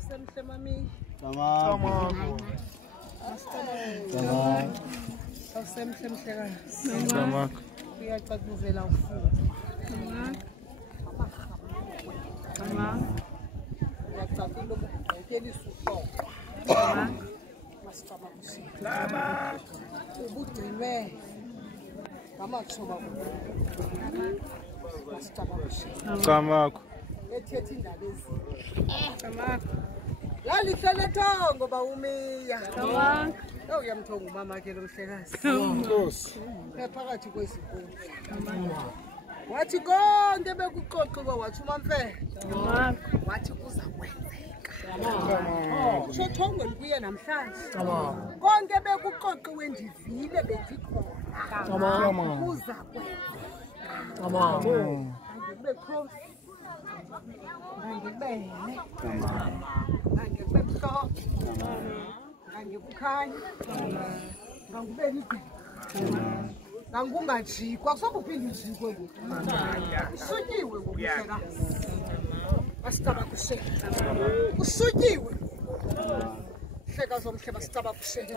Awusemhle mami. Tamam. Tamam. Awusemhle mhlekazi. Tamam. Uyacakuzela ufuthi. Tamam. Uyacakula ukubhekelisa uhloko. Masicaba kushika. Ubugcinwe ngamathuba masicaba kushika. Tamam. Ethethe indaba ezinhle. Tamam. Lalihle lethongo bawumiya. Tamam. Uyamthonga umama ke lo mhlekazi. Nkosi. Phakathi kwesikole. Wathi konke bekuqoqiwe wathi uMamfele. Tamam. Wathi kuza kwenzeka. Tamam. Kusho thongweni kuye namhlanje. Tamam. Konke bekuqoqiwe ndivile bendikhona. Tamam. Kuza kwenzeka. Tamam. Ngibe cross. Ngibele. Tamam. Ngibe mhlophe. Ngikukhanya. Ngibele igqirha. Ngangungajikwa kusokuphinde ujikwe ngoku. Usutyiwe ngokuhlekazi. Masicaba kusheka. Usutyiwe. Hlekazi omhle masicaba kusheka.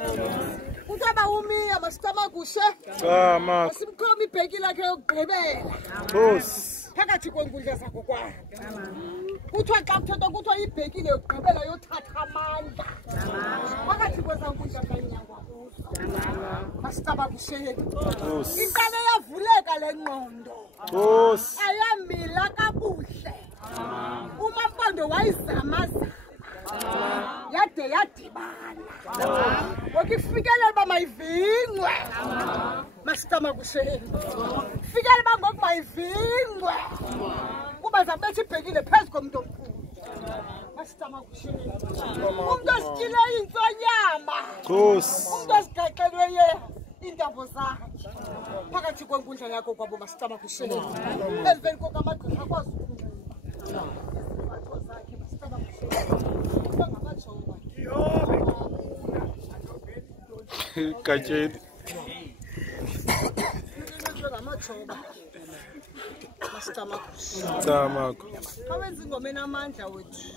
Utaba umiya masicaba kushe. Tamam. Asimkhoma ibheki lakhe yokugqibela. Nkosi. Phakathi kwenkundla zakho kwakhe. Kuthiwa xa kuthethwa kuthiwa ibhekile yokugqibela yothatha amandla. Phakathi kwezankundla zanyangwa kuzo. Masicaba kusheka. Nkosi. Iqale yavuleka le ngqondo. Nkosi. Ayamila kabuhle. uMampondo wayizamazama. Yade yadibana. Ngokufikelela uba mayivingwe. Masicaba kusheka. Fikelela uba ngoku mayivingwe. Kuba zabetha ibhekile phezu komuntu omkhulu. Masicaba kusheka. Umuntu osityile intsonyama. Nkosi. Umuntu osigaxelwe iintambo zakhe. Phakathi kwenkundla yakho kwabo masicaba kusheka. Emveni koko amagqirha akwazi ukunxiba. Izimbatho zakhe masicaba kusheka. Kuba ngamajoba. Katsheni. Ngamajoba. Masicaba kusheka. Tamam. Awenza ingoma enamandla wethu.